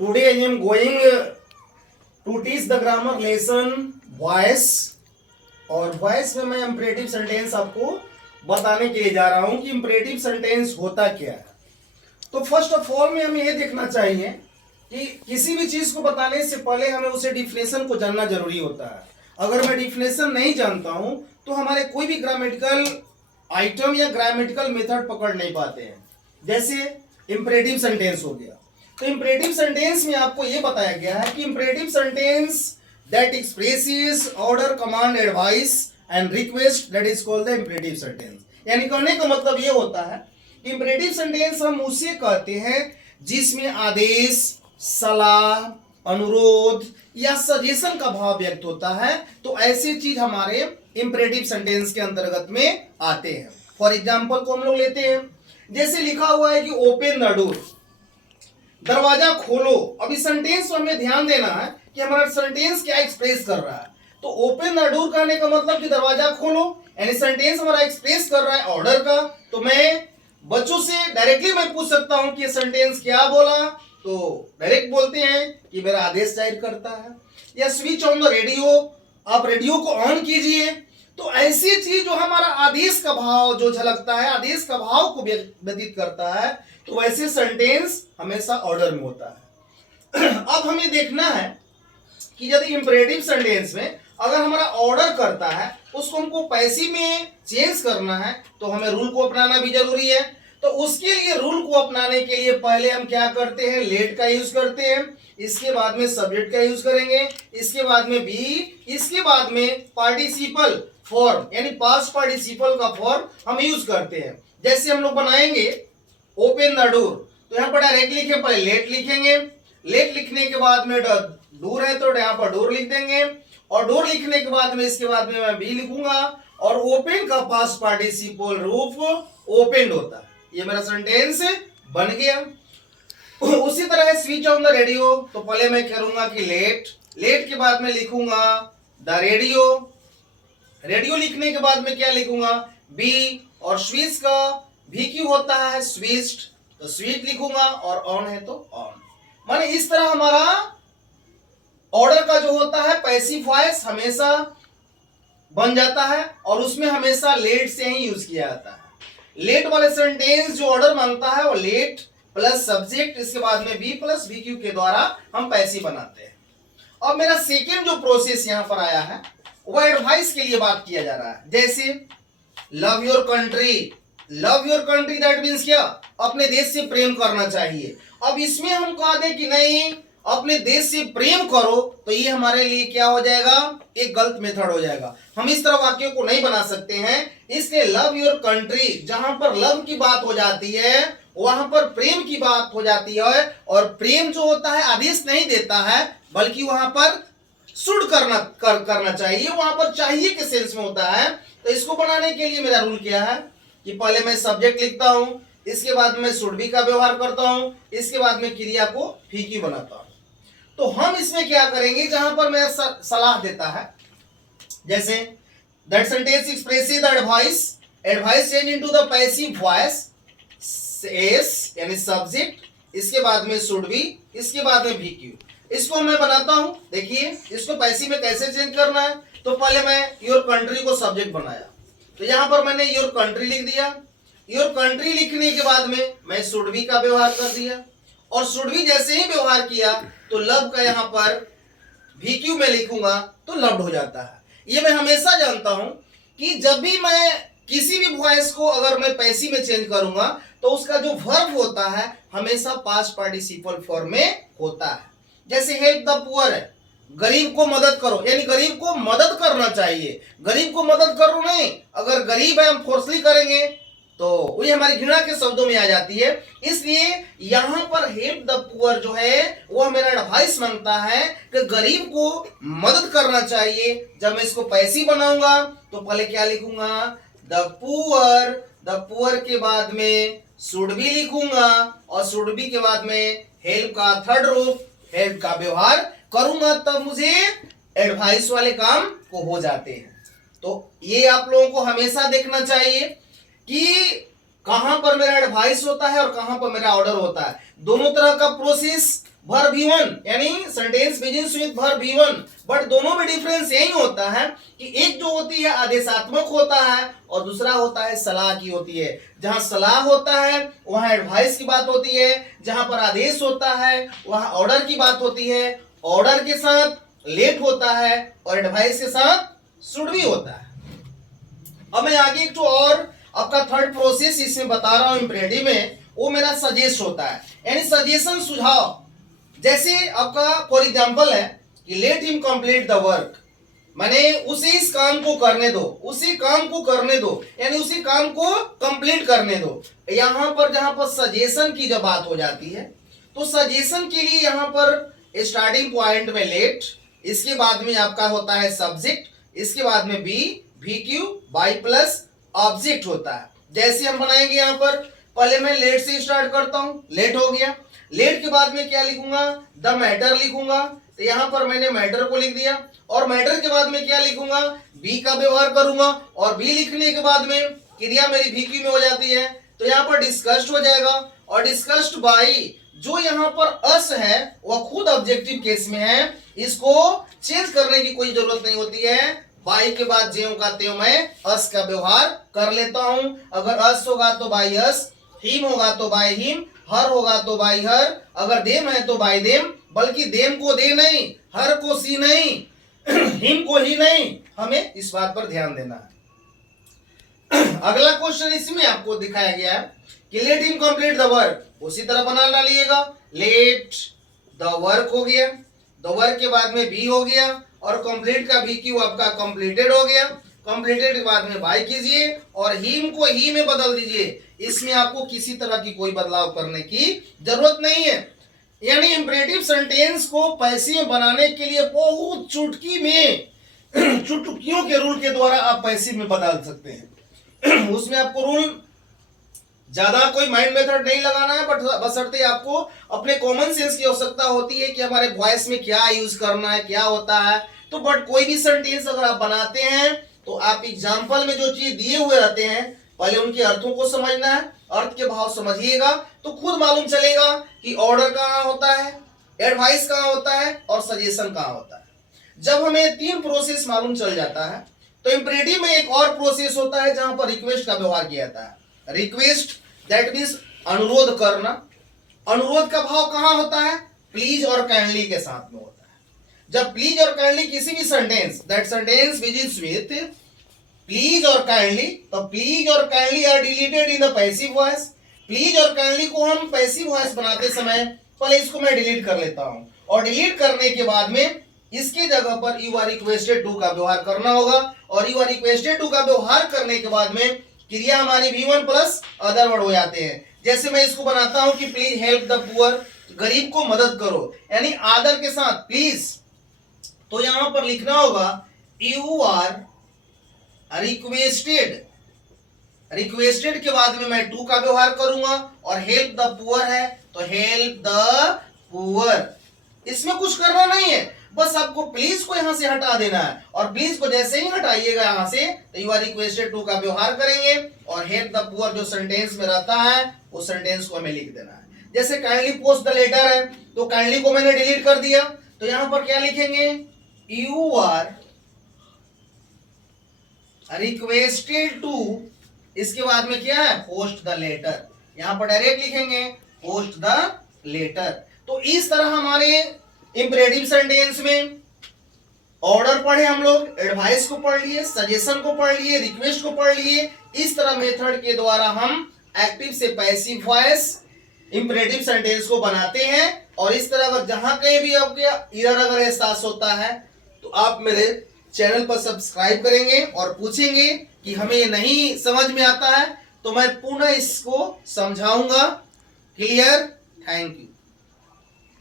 Today I am going to teach the grammar lesson voice और voice में मैं imperative sentence आपको बताने के लिए जा रहा हूं कि इंपरेटिव सेंटेंस होता क्या है। तो फर्स्ट ऑफ ऑल में हमें यह देखना चाहिए कि किसी भी चीज को बताने से पहले हमें उसे डिफिनेशन को जानना जरूरी होता है। अगर मैं डिफिनेशन नहीं जानता हूं तो हमारे कोई भी ग्रामेटिकल आइटम या ग्रामेटिकल मेथड पकड़ नहीं पाते हैं। जैसे इंपरेटिव सेंटेंस हो गया, तो इंपरेटिव सेंटेंस में आपको यह बताया गया है कि imperative sentence that expresses order, command, advice and request that is called the imperative sentence. यानी कहने का मतलब यह होता है कि इंपरेटिव सेंटेंस हम उसे कहते हैं जिसमें आदेश, सलाह, अनुरोध या सजेशन का भाव व्यक्त होता है। तो ऐसी चीज हमारे इंपरेटिव सेंटेंस के अंतर्गत में आते हैं। फॉर एग्जाम्पल को हम लोग लेते हैं, जैसे लिखा हुआ है कि ओपन द डोर, दरवाजा खोलो। अब इस सेंटेंस में हमें ध्यान देना है कि हमारा सेंटेंस क्या एक्सप्रेस कर रहा है। तो ओपन द डोर कहने का मतलब कि दरवाजा खोलो, यानी सेंटेंस हमारा एक्सप्रेस कर रहा है ऑर्डर का। तो मैं बच्चों से डायरेक्टली मैं पूछ सकता हूं कि ये सेंटेंस क्या बोला, तो डायरेक्ट बोलते हैं कि मेरा आदेश जाहिर करता है। या स्विच ऑन द रेडियो, आप रेडियो को ऑन कीजिए। तो ऐसी चीज जो हमारा आदेश का भाव जो झलकता है, आदेश का भाव को व्यतीत करता है, तो वैसे सेंटेंस हमेशा ऑर्डर में होता है। अब हमें देखना है कि यदि इंपरेटिव सेंटेंस में अगर हमारा ऑर्डर करता है, उसको हमको पैसिव में चेंज करना है, तो हमें रूल को अपनाना भी जरूरी है। तो उसके लिए रूल को अपनाने के लिए पहले हम क्या करते हैं, लेट का यूज करते हैं, इसके बाद में सब्जेक्ट का यूज करेंगे, इसके बाद में बी, इसके बाद में पार्टिसिपल फॉर्म यानी पास्ट पार्टिसिपल का फॉर्म हम यूज करते हैं। जैसे हम लोग बनाएंगे ओपन द डोर, तो यहाँ पर डायरेक्ट लिखे, पहले लेट लिखेंगे, लेट लिखने के बाद में डोर है तो यहाँ पर डोर लिख देंगे, और डोर लिखने के बाद में इसके बाद में मैं बी लिखूंगा, और ओपन का पास्ट पार्टिसिपल रूप ओपन होता है। ये मेरा सेंटेंस बन गया। उसी तरह है स्विच ऑन द रेडियो, तो पहले मैं करूंगा कि लेट, लेट के बाद में लिखूंगा द रेडियो, रेडियो लिखने के बाद में क्या लिखूंगा, बी, और स्विच का भी क्यों होता है स्विच्ड, तो स्विच लिखूंगा, और ऑन है तो ऑन। माने इस तरह हमारा ऑर्डर का जो होता है पैसिव वॉइस हमेशा बन जाता है, और उसमें हमेशा लेट से ही यूज किया जाता है। लेट वाले सेंटेंस जो ऑर्डर मांगता है वो लेट प्लस सब्जेक्ट, इसके बाद में बी प्लस बी क्यू के द्वारा हम पैसिव बनाते हैं। अब मेरा सेकेंड जो प्रोसेस यहां पर आया है वो एडवाइस के लिए बात किया जा रहा है। जैसे love your country, love your country that means क्या, अपने देश से प्रेम करना चाहिए। अब इसमें हम कह दें कि नहीं अपने देश से प्रेम करो, तो ये हमारे लिए क्या हो जाएगा, एक गलत मेथड हो जाएगा। हम इस तरह वाक्यों को नहीं बना सकते हैं। इसलिए लव योर कंट्री, जहां पर लव की बात हो जाती है वहां पर प्रेम की बात हो जाती है, और प्रेम जो होता है आदेश नहीं देता है, बल्कि वहां पर शुड करना चाहिए, वहां पर चाहिए के सेंस में होता है। तो इसको बनाने के लिए मेरा रूल क्या है कि पहले मैं सब्जेक्ट लिखता हूं, इसके बाद में शुड बी का व्यवहार करता हूं, इसके बाद में क्रिया को फीकी बनाता हूं। तो हम इसमें क्या करेंगे, जहां पर मैं सलाह देता है, जैसे that sentence expresses the advice, advice change into the passive voice S यानी सब्जेक्ट, इसके बाद में शुड बी, इसके बाद में भी क्यू। इसको मैं बनाता हूं, देखिए इसको पैसिव में कैसे चेंज करना है। तो पहले मैं योर कंट्री को सब्जेक्ट बनाया, तो यहां पर मैंने योर कंट्री लिख दिया। योर कंट्री लिखने के बाद में मैं शुड बी का व्यवहार कर दिया, और शुड बी जैसे ही व्यवहार किया तो लव का यहां पर भी क्यू में लिखूंगा तो लव्ड हो जाता है। ये मैं हमेशा जानता हूं कि जब भी मैं किसी भी वॉइस को अगर मैं पैसिव में चेंज करूंगा तो उसका जो वर्ब होता है हमेशा पास्ट पार्टिसिपल फॉर्म में होता है। जैसे हेल्प द पुअर है, गरीब को मदद करो, यानी गरीब को मदद करना चाहिए, गरीब को मदद करो नहीं। अगर गरीब है हम फोर्सली करेंगे तो वही हमारी घृणा के शब्दों में आ जाती है। इसलिए यहां पर हेल्प द पुअर जो है वो मेरा एडवाइस मांगता है कि गरीब को मदद करना चाहिए। जब मैं इसको पैसिव बनाऊंगा तो पहले क्या लिखूंगा, द पुअर, द पुअर के बाद में शुड बी लिखूंगा, और शुड बी के बाद में हेल्प का थर्ड रूप हेल्प का व्यवहार करूंगा, तब मुझे एडवाइस वाले काम को हो जाते हैं। तो ये आप लोगों को हमेशा देखना चाहिए कि कहां पर मेरा एडवाइस होता है और कहां पर मेरा ऑर्डर होता है। दोनों तरह का प्रोसेस verb V1 यानी sentence begins with verb V1, but दोनों में डिफरेंस यही होता है कि एक जो होती है आदेशात्मक होता है और दूसरा होता है सलाह की होती है। जहां सलाह होता है वहां एडवाइस की बात होती है, जहां पर आदेश होता है वहां ऑर्डर की बात होती है। ऑर्डर के साथ लेट होता है और एडवाइस के साथ शुड भी होता है। अब मैं आगे एक तो और आपका थर्ड प्रोसेस इसमें बता रहा हूं इंपरेटिव में, वो मेरा सजेस्ट होता है, यानी सजेशन सुझाव। जैसे आपका फॉर एग्जांपल है कि let him complete the work, माने उसे इस काम को करने दो, उसी काम को करने दो, यानी उसी काम को कंप्लीट करने दो। यहां पर जहां पर सजेशन की जब बात हो जाती है तो सजेशन के लिए यहां पर स्टार्टिंग पॉइंट में लेट, इसके बाद में आपका होता है सब्जेक्ट, इसके बाद में be, V Q, by plus object होता है। जैसे हम बनाएंगे यहां पर, पहले मैं लेट से स्टार्ट करता हूं, लेट हो गया। लेट के बाद में क्या लिखूंगा, द मैटर लिखूंगा, तो यहां पर मैंने मैटर को लिख दिया। और मैटर के बाद में क्या लिखूंगा, बी का व्यवहार करूंगा, और बी लिखने के बाद में क्रिया मेरी वी क्यू में हो जाती है, तो यहां पर डिस्कस्ड हो जाएगा। और डिस्कस्ड बाई, जो यहां पर अस है वह खुद ऑब्जेक्टिव केस में है, इसको चेंज करने की कोई जरूरत नहीं होती है। बाई के बाद ज्यों का त्यों मैं अस का व्यवहार कर लेता हूं। अगर अस होगा तो बाई अस, हिम होगा तो बाई हिम, हर होगा तो बाई हर, अगर देम है तो बाई देम, बल्कि देम को दे नहीं, हर को सी नहीं, हिम को ही नहीं, हमें इस बात पर ध्यान देना है। अगला क्वेश्चन इसमें आपको दिखाया गया है कि let him complete the work, उसी तरह बना डालिएगा, लेट द वर्क हो गया, द वर्क के बाद में बी हो गया, और कंप्लीट का भी क्यू आपका कंप्लीटेड हो गया। कंप्लीटेड के बाद में बाई कीजिए और हिम को ही में बदल दीजिए। इसमें आपको किसी तरह की कोई बदलाव करने की जरूरत नहीं है। यानी इंपरेटिव सेंटेंस को पैसिव में बनाने के लिए बहुत चुटकी में चुटकियों के रूल के द्वारा आप पैसिव में बदल सकते हैं। उसमें आपको रूल ज्यादा कोई माइंड मेथड नहीं लगाना है, बट बशर्ते आपको अपने कॉमन सेंस की आवश्यकता होती है कि हमारे वॉइस में क्या यूज करना है, क्या होता है। तो बट कोई भी सेंटेंस अगर आप बनाते हैं तो आप एग्जाम्पल में जो चीज दिए हुए रहते हैं पहले उनके अर्थों को समझना है, अर्थ के भाव समझिएगा तो खुद मालूम चलेगा कि ऑर्डर कहाँ होता है, एडवाइस कहाँ होता है और सजेशन कहाँ होता है। जब हमें तीन प्रोसेस मालूम चल जाता है तो इंपरेटिव में एक और प्रोसेस होता है जहां पर रिक्वेस्ट का व्यवहार किया जाता है। रिक्वेस्ट दैट मीन्स अनुरोध करना। अनुरोध का भाव कहां होता है, प्लीज और काइंडली के साथ में होता है। जब प्लीज और काइंडली किसी भी sentence, that sentence begins with please और काइंडली, तो प्लीज और kindly are deleted in the passive voice. Please और काइंडली को हम पैसिव वॉइस बनाते समय पहले इसको मैं डिलीट कर लेता हूं, और डिलीट करने के बाद में इसके जगह पर यू आर रिक्वेस्टेड टू का व्यवहार करना होगा। और यू आर रिक्वेस्टेड टू का व्यवहार करने के बाद में क्रिया हमारी V1 प्लस अदर वर्ड हो जाते हैं। जैसे मैं इसको बनाता हूं कि प्लीज हेल्प द पुअर, गरीब को मदद करो, यानी आदर के साथ प्लीज। तो यहां पर लिखना होगा यू आर रिक्वेस्टेड, रिक्वेस्टेड के बाद में मैं टू का व्यवहार करूंगा, और हेल्प द पुअर है तो हेल्प द पुअर। इसमें कुछ करना नहीं है, बस आपको प्लीज को यहां से हटा देना है, और प्लीज को जैसे ही हटाइएगा यहां से तो यू आर रिक्वेस्टेड टू का व्यवहार करेंगे, और हेल्प द पुअर जो सेंटेंस में रहता है वो सेंटेंस को हमें लिख देना है। जैसे काइंडली पोस्ट द लेटर है, तो काइंडली को मैंने डिलीट कर दिया, तो यहां पर क्या लिखेंगे, यू आर रिक्वेस्टेड टू, इसके बाद में क्या है, पोस्ट द लेटर। यहां पर डायरेक्ट लिखेंगे पोस्ट द लेटर। तो इस तरह हमारे इंपरेटिव सेंटेंस में ऑर्डर पढ़े हम लोग, एडवाइस को पढ़ लिए, सजेशन को पढ़ लिए, रिक्वेस्ट को पढ़ लिए। इस तरह मेथड के द्वारा हम एक्टिव से पैसिव वॉइस इंपरेटिव सेंटेंस को बनाते हैं। और इस तरह अगर जहां कहीं भी आपके इधर अगर एहसास होता है तो आप मेरे चैनल पर सब्सक्राइब करेंगे और पूछेंगे कि हमें ये नहीं समझ में आता है, तो मैं पुनः इसको समझाऊंगा। क्लियर? Thank you.